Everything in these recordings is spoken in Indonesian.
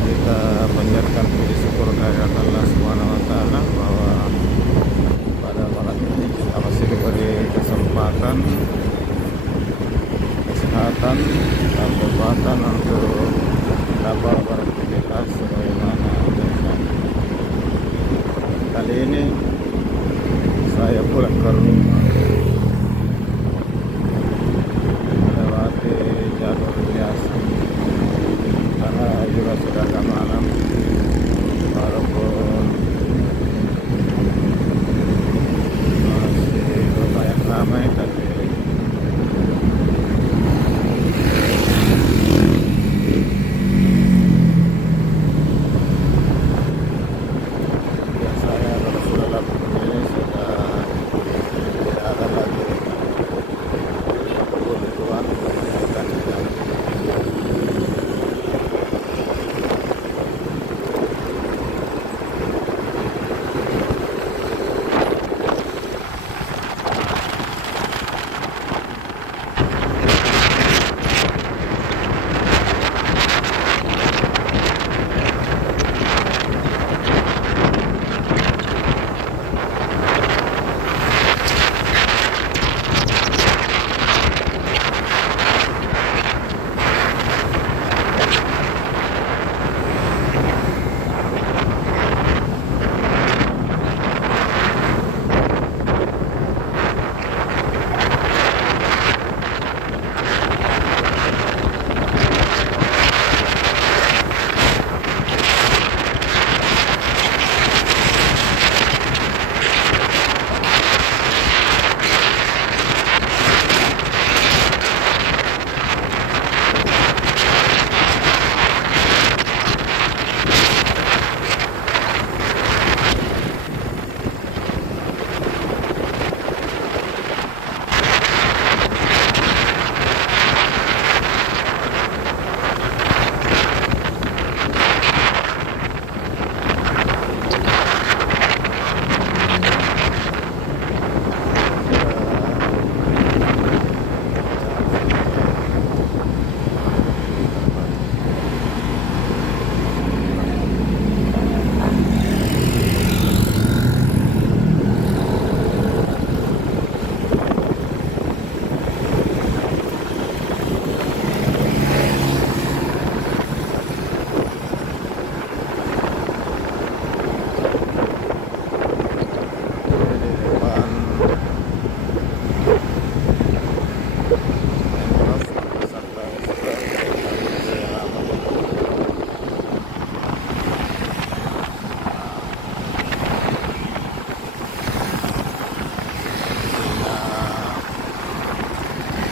kita panjatkan puji syukur kehadirat Allah Subhanahu wa taala bahwa pada malam ini kita masih diberi kesempatan, kesehatan dan kekuatan untuk dapat beraktivitas sebagaimana biasa. Kali ini saya pulang ke rumah melewati jalur biasa karena juga sudah agak malam, walaupun masih lumayan ramai, tapi ya saya kalau sudah dapat begini sudah tidak ada lagi kebutuhan berkaitan dengan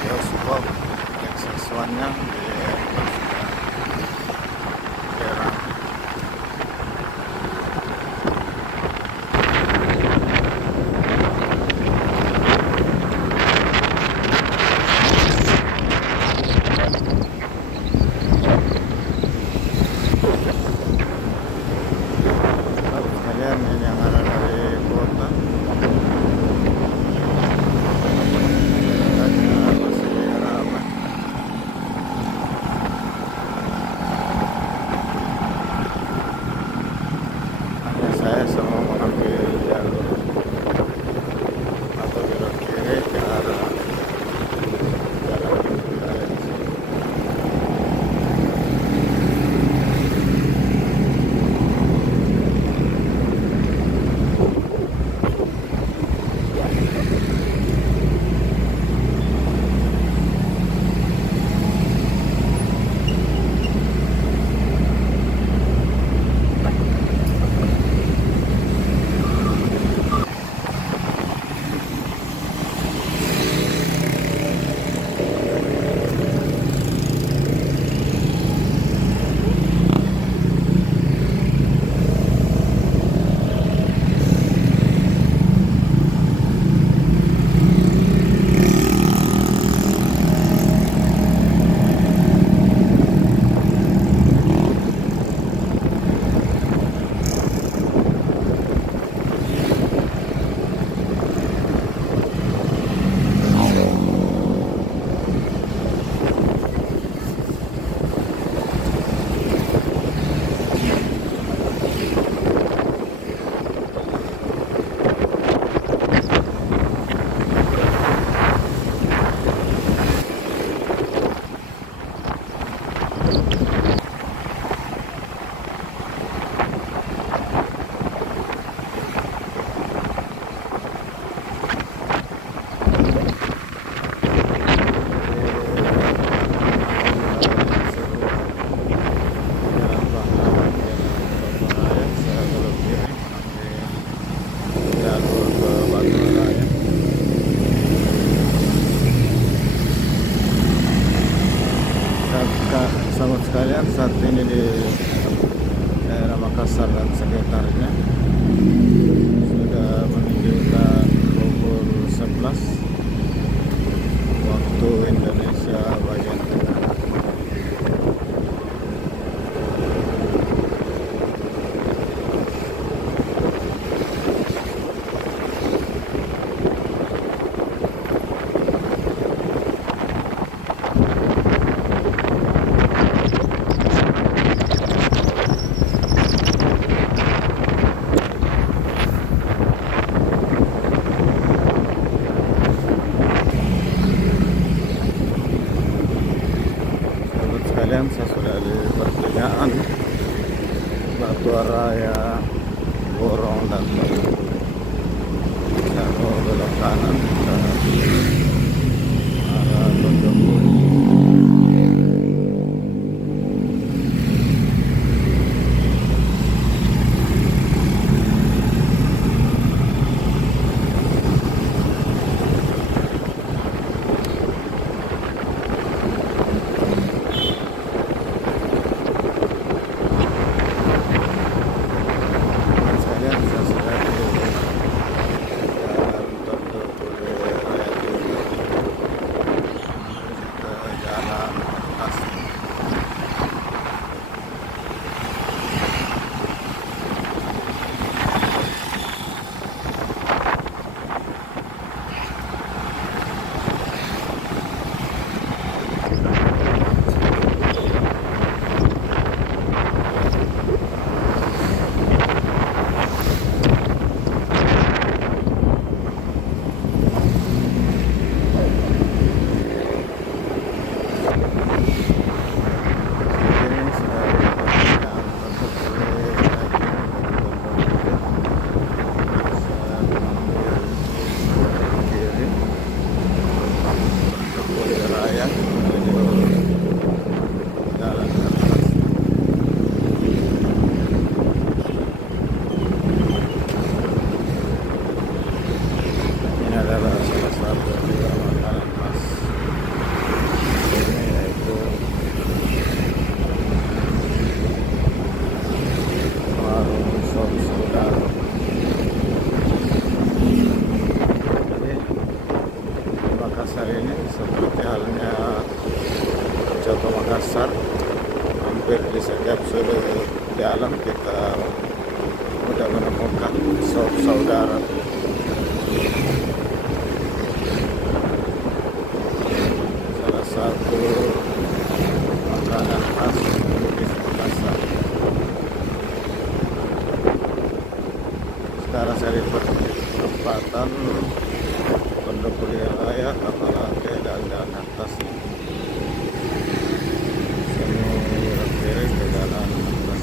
bioskop X1-nya di airport sudah berak. Lalu sekalian ini yang ada dari kota. Masih ramai. Sahabat sekalian, saat ini di daerah Makassar dan sekitarnya sudah menunjukkan pukul 11 waktu Indonesia bagian tengah. Saya sudah di pertigaan Batu Raya Borong dan saya mau belok kanan ke arah Tonjongpuri. Ini seperti halnya Coto Makassar, hampir di setiap sudut jalan kita mudah menemukan sop saudara. Salah satu makanan khas di Makassar. Sekarang saya di perempatan Pondok Kuliah Raya, kapal lantai dan jalan atas. Semua kiri ke jalan atas.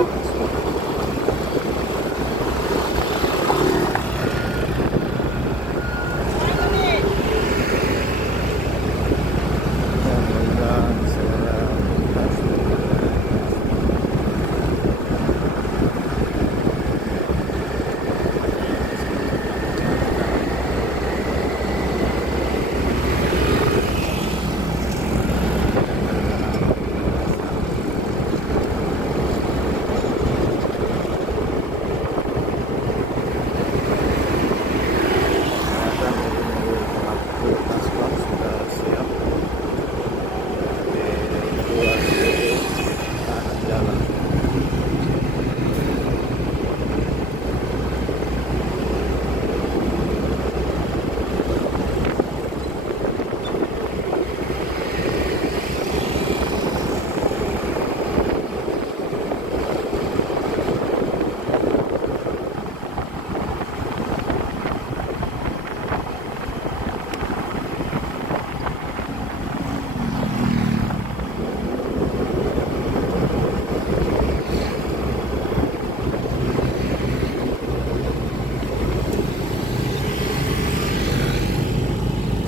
Mudah-mudahan segera tuntas. Dan pelaku paspor sudah siap di dua sisi kanan jalan.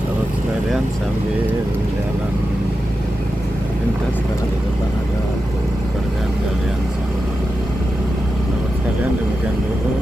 Sahabat sekalian, sambil jalan lintas karena di depan ada pekerjaan galian. Sahabat sekalian, demikian dulu